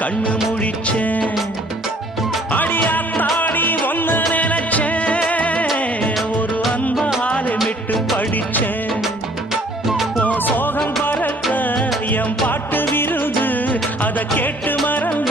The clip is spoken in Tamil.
கண்ணு முழிச்சேன். அடியாத்தாடி ஒன்ன நினைச்சேன், ஒரு அன்பாலே விட்டு படிச்சேன். சோகம் பறக்க என் பாட்டு விருது, அதை கேட்டு மறந்து